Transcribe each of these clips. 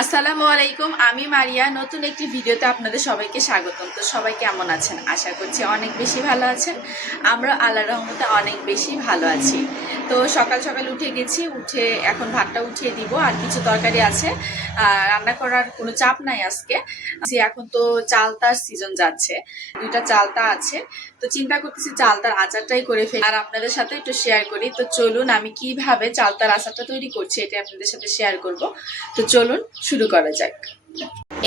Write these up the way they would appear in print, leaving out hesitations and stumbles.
আসসালামু আলাইকুম। আমি মারিয়া। নতুন একটি ভিডিওতে আপনাদের সবাইকে স্বাগতম। তো সবাই কেমন আছেন? আশা করছি অনেক বেশি ভালো আছেন। আমরা আল্লাহর রহমতে অনেক বেশি ভালো আছি। তো সকাল সকাল উঠে গেছি, উঠে এখন ভাতটা উঠিয়ে দিব, আর কিছু তরকারি আছে। রান্না করার কোনো চাপ নাই আজকে। এখন তো চালতার সিজন যাচ্ছে, দুইটা চালতা আছে। তো চিন্তা করতেছি চালতার আচারটাই করে ফেলি আর আপনাদের সাথে একটু শেয়ার করি। তো চলুন আমি কিভাবে চালতার আচারটা তৈরি করছি এটা আপনাদের সাথে শেয়ার করব। তো চলুন শুরু করা যাক।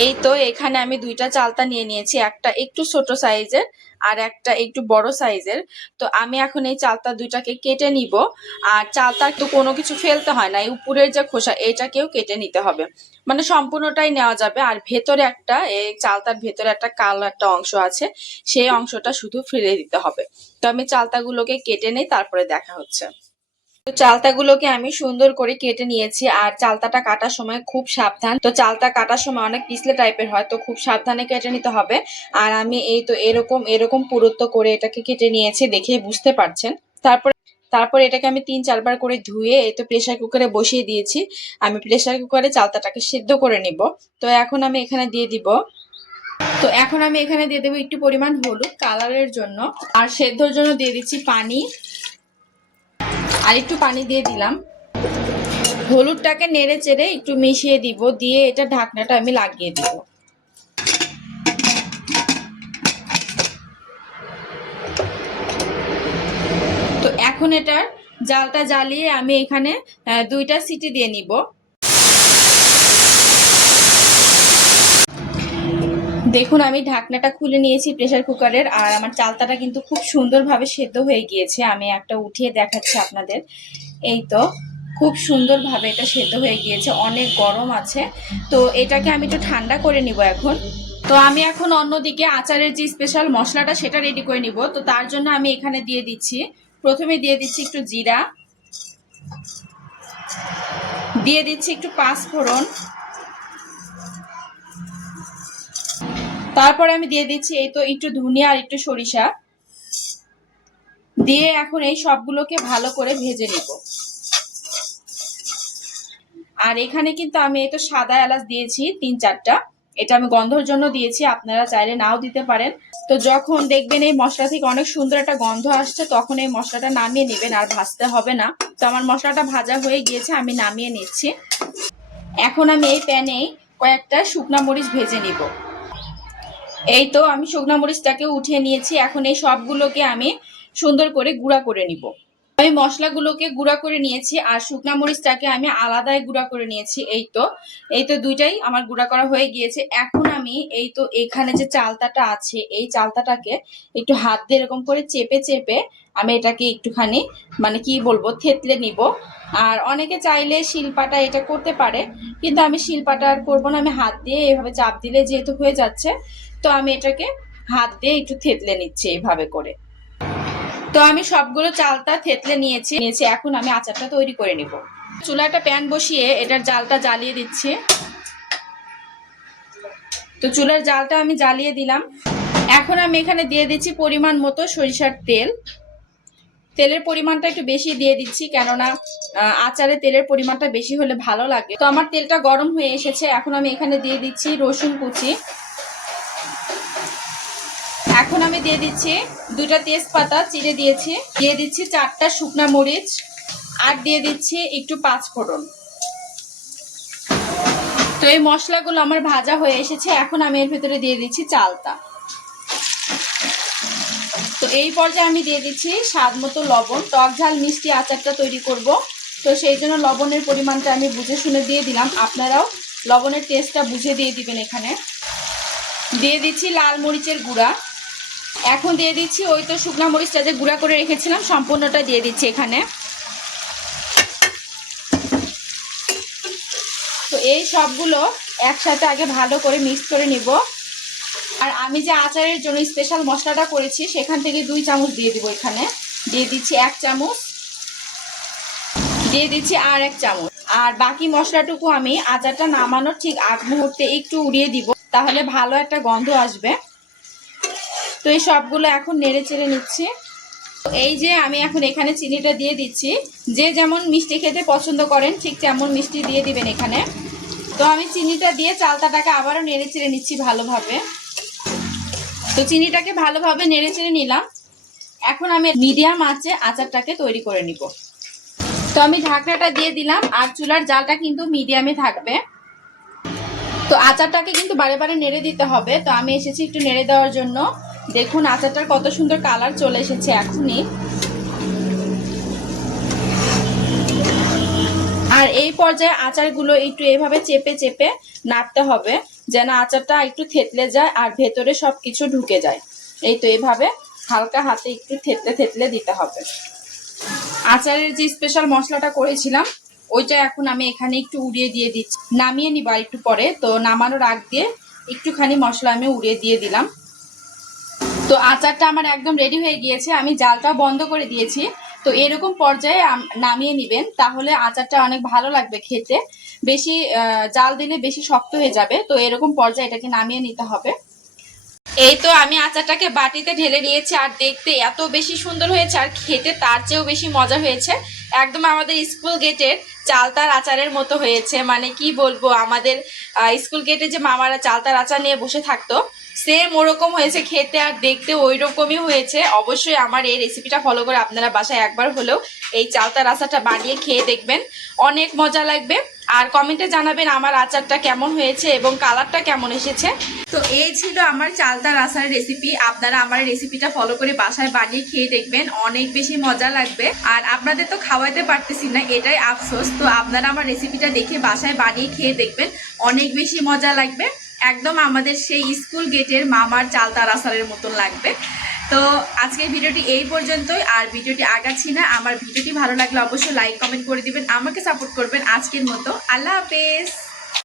এই তো এখানে আমি দুইটা চালতা নিয়ে নিয়েছি, একটা একটু ছোট সাইজের আর একটা একটু বড় সাইজের। তো আমি এখন এই চালতা দুইটাকে কেটে নিব। আর চালতা তো কোনো কিছু ফেলতে হয় না, এই উপরের যে খোসা এটাকেও কেটে নিতে হবে, মানে সম্পূর্ণটাই নেওয়া যাবে। আর ভেতরে একটা, এই চালতার ভেতরে একটা কালো একটা অংশ আছে, সেই অংশটা শুধু ফেলে দিতে হবে। তো আমি চালতাগুলোকে কেটে নেই, তারপরে দেখা হচ্ছে। তো চালতাগুলোকে আমি সুন্দর করে কেটে নিয়েছি। আর চালতাটা কাটার সময় খুব সাবধান, তো চালতা কাটার সময় অনেক পিছলে টাইপের হয়, তো খুব সাবধানে কেটে নিতে হবে। আর আমি এই তো এরকম এরকম পুরুত্ব করে এটাকে কেটে নিয়েছি, দেখেই বুঝতে পারছেন। তারপর এটাকে আমি 3-4 বার করে ধুয়ে এই তো প্রেসার কুকারে বসিয়ে দিয়েছি। আমি প্রেসার কুকারে চালতাটাকে সিদ্ধ করে নিব। তো এখন আমি এখানে দিয়ে দিব, একটু পরিমাণ হলুদ কালারের জন্য। আর সেদ্ধর জন্য দিয়ে দিচ্ছি পানি, আর একটু পানি দিয়ে দিলাম। হলুদটাকে নেড়ে চেড়ে একটু মিশিয়ে দিব, দিয়ে এটা ঢাকনাটা আমি লাগিয়ে দিব। তো এখন এটার জালটা জ্বালিয়ে আমি এখানে 2টা সিটি দিয়ে নিব। দেখুন আমি ঢাকনাটা খুলে নিয়েছি প্রেসার কুকারের, আর আমার চালতাটা কিন্তু খুব সুন্দরভাবে সেদ্ধ হয়ে গিয়েছে। আমি একটা উঠিয়ে দেখাচ্ছি আপনাদের। এই তো খুব সুন্দরভাবে এটা সেদ্ধ হয়ে গিয়েছে, অনেক গরম আছে। তো এটাকে আমি একটু ঠান্ডা করে নিব এখন। তো আমি এখন অন্যদিকে আচারের যে স্পেশাল মশলাটা সেটা রেডি করে নিব। তো তার জন্য আমি এখানে দিয়ে দিচ্ছি, প্রথমে দিয়ে দিচ্ছি একটু জিরা, দিয়ে দিচ্ছি একটু পাঁচফোড়ন, তারপরে আমি দিয়ে দিচ্ছি এই তো একটু ধনিয়া আর একটু সরিষা দিয়ে এখন এই সবগুলোকে ভালো করে ভেজে নিব। আর এখানে কিন্তু আমি এই তো সাদা এলাচ দিয়েছি 3-4টা, এটা আমি গন্ধর জন্য দিয়েছি, আপনারা চাইলে নাও দিতে পারেন। তো যখন দেখবেন এই মশলা থেকে অনেক সুন্দর একটা গন্ধ আসছে, তখন এই মশলাটা নামিয়ে নেবেন, আর ভাজতে হবে না। তো আমার মশলাটা ভাজা হয়ে গিয়েছে, আমি নামিয়ে নিচ্ছি। এখন আমি এই প্যানে কয়েকটা শুকনা মরিচ ভেজে নিব। এই তো আমি শুকনা মরিচটাকে উঠিয়ে নিয়েছি। এখন এই সবগুলোকে আমি সুন্দর করে গুঁড়া করে নিব। আমি মশলাগুলোকে গুঁড়া করে নিয়েছি, আর শুকনা মরিচটাকে আমি আলাদাই গুঁড়া করে নিয়েছি। এই তো দুইটাই আমার গুঁড়া করা হয়ে গিয়েছে। এখন আমি এই তো এখানে যে চালতাটা আছে, এই চালতাটাকে একটু হাত দিয়ে এরকম করে চেপে চেপে আমি এটাকে একটুখানি, মানে কি বলবো, থেতলে নিব। আর অনেকে চাইলে শিলপাটা এটা করতে পারে, কিন্তু আমি শিলপাটা আর করবো না, আমি হাত দিয়ে এভাবে চাপ দিলে যেহেতু হয়ে যাচ্ছে, তো আমি এটাকে হাত দিয়ে একটু থেতলে নিচ্ছি এইভাবে করে। তো আমি সবগুলো চালটা থেতলে নিয়েছি। এখন আমি আচারটা তৈরি করে নিব। চুলায় একটা প্যান বসিয়ে এটার জালটা জ্বালিয়ে দিচ্ছি। তো চুলার জালটা আমি জ্বালিয়ে দিলাম। এখন আমি এখানে দিয়ে দিচ্ছি পরিমাণ মতো সরিষার তেল। তেলের পরিমাণটা একটু বেশি দিয়ে দিচ্ছি, কেননা আচারে তেলের পরিমাণটা বেশি হলে ভালো লাগে। তো আমার তেলটা গরম হয়ে এসেছে, এখন আমি এখানে দিয়ে দিচ্ছি রসুন কুচি। এখন আমি দিয়ে দিচ্ছি 2টা তেজপাতা চিড়ে দিয়েছি, দিয়ে দিচ্ছি 4টা শুকনা মরিচ, আর দিয়ে দিচ্ছি একটু পাঁচফোড়ন। তো এই মশলাগুলো আমার ভাজা হয়ে এসেছে, এখন আমি এর ভিতরে দিয়ে দিচ্ছি চালতা। তো এই পর্যায়ে আমি দিয়ে দিচ্ছি স্বাদ মতো লবণ। টক ঝাল মিষ্টি আচারটা তৈরি করব, তো সেই জন্য লবণের পরিমাণটা আমি বুঝে শুনে দিয়ে দিলাম। আপনারাও লবণের টেস্টটা বুঝে দিয়ে দিবেন। এখানে দিয়ে দিচ্ছি লাল মরিচের গুঁড়া। এখন দিয়ে দিচ্ছি ওই তো শুকনা মরিচটা যে গুঁড়া করে রেখেছিলাম, সম্পূর্ণটা দিয়ে দিচ্ছি এখানে। তো এই সবগুলো একসাথে আগে ভালো করে মিক্স করে নিব। আর আমি যে আচারের জন্য স্পেশাল মশলাটা করেছি, সেখান থেকে 2 চামচ দিয়ে দিব। এখানে দিয়ে দিচ্ছি 1 চামচ, দিয়ে দিচ্ছি আর 1 চামচ। আর বাকি মশলাটুকু আমি আচারটা নামানোর ঠিক আগ মুহূর্তে একটু উড়িয়ে দিব, তাহলে ভালো একটা গন্ধ আসবে। তো এই সবগুলো এখন নেড়ে চেড়ে নিচ্ছি। এই যে আমি এখন এখানে চিনিটা দিয়ে দিচ্ছি, যে যেমন মিষ্টি খেতে পছন্দ করেন ঠিক তেমন মিষ্টি দিয়ে দিবেন এখানে। তো আমি চিনিটা দিয়ে চালতাটাকে আবারও নেড়ে চেড়ে নিচ্ছি ভালোভাবে। তো চিনিটাকে ভালোভাবে নেড়ে চেড়ে নিলাম। এখন আমি মিডিয়াম আঁচে আচারটাকে তৈরি করে নিব। তো আমি ঢাকনাটা দিয়ে দিলাম, আর চুলার জালটা কিন্তু মিডিয়ামে থাকবে। তো আচারটাকে কিন্তু বারে বারে নেড়ে দিতে হবে। তো আমি এসেছি একটু নেড়ে দেওয়ার জন্য। দেখুন আচারটার কত সুন্দর কালার চলে এসেছে এখনই। আর এই পর্যায়ে আচারগুলো একটু এভাবে চেপে চেপে নাড়তে হবে, যেন আচারটা একটু থেতলে যায় আর ভেতরে সবকিছু ঢুকে যায়। এই তো এভাবে হালকা হাতে একটু থেতলে থেতলে দিতে হবে। আচারের যে স্পেশাল মশলাটা করেছিলাম ওইটা এখন আমি এখানে একটু উড়িয়ে দিয়ে দিচ্ছি। নামিয়ে নিব একটু পরে। তো নামানোর আগ দিয়ে একটুখানি মশলা আমি উড়িয়ে দিয়ে দিলাম। তো আচারটা আমার একদম রেডি হয়ে গিয়েছে। আমি জালটা বন্ধ করে দিয়েছি। তো এরকম পর্যায়ে নামিয়ে নেবেন, তাহলে আচারটা অনেক ভালো লাগবে খেতে। বেশি জাল দিলে বেশি শক্ত হয়ে যাবে। তো এরকম পর্যায়ে এটাকে নামিয়ে নিতে হবে। এই তো আমি আচারটাকে বাটিতে ঢেলে নিয়েছি, আর দেখতে এত বেশি সুন্দর হয়েছে আর খেতে তার চেয়েও বেশি মজা হয়েছে। একদম আমাদের স্কুল গেটের চালতার আচারের মতো হয়েছে। মানে কি বলবো, আমাদের স্কুল গেটে যে মামারা চালতার আচার নিয়ে বসে থাকতো সেম ওরকম হয়েছে খেতে, আর দেখতে ওই রকমই হয়েছে। অবশ্যই আমার এই রেসিপিটা ফলো করে আপনারা বাসায় একবার হলেও এই চালতার আচারটা বানিয়ে খেয়ে দেখবেন, অনেক মজা লাগবে। আর কমেন্টে জানাবেন আমার আচারটা কেমন হয়েছে এবং কালারটা কেমন এসেছে। তো এই ছিল আমার চালতার আচারের রেসিপি। আপনারা আমার রেসিপিটা ফলো করে বাসায় বানিয়ে খেয়ে দেখবেন, অনেক বেশি মজা লাগবে। আর আপনাদের তো খাওয়াইতে পারতেছি না, এটাই আফসোস। তো আপনারা আমার রেসিপিটা দেখে বাসায় বানিয়ে খেয়ে দেখবেন, অনেক বেশি মজা লাগবে। একদম আমাদের সেই স্কুল গেটের মামার চালতার আচারের মতন লাগবে। তো আজকের ভিডিওটি এই পর্যন্তই। আর ভিডিওটি আগাচ্ছি না। আমার ভিডিওটি ভালো লাগলে অবশ্যই লাইক কমেন্ট করে দিবেন, আমাকে সাপোর্ট করবেন। আজকের মতো আল্লাহ হাফেজ।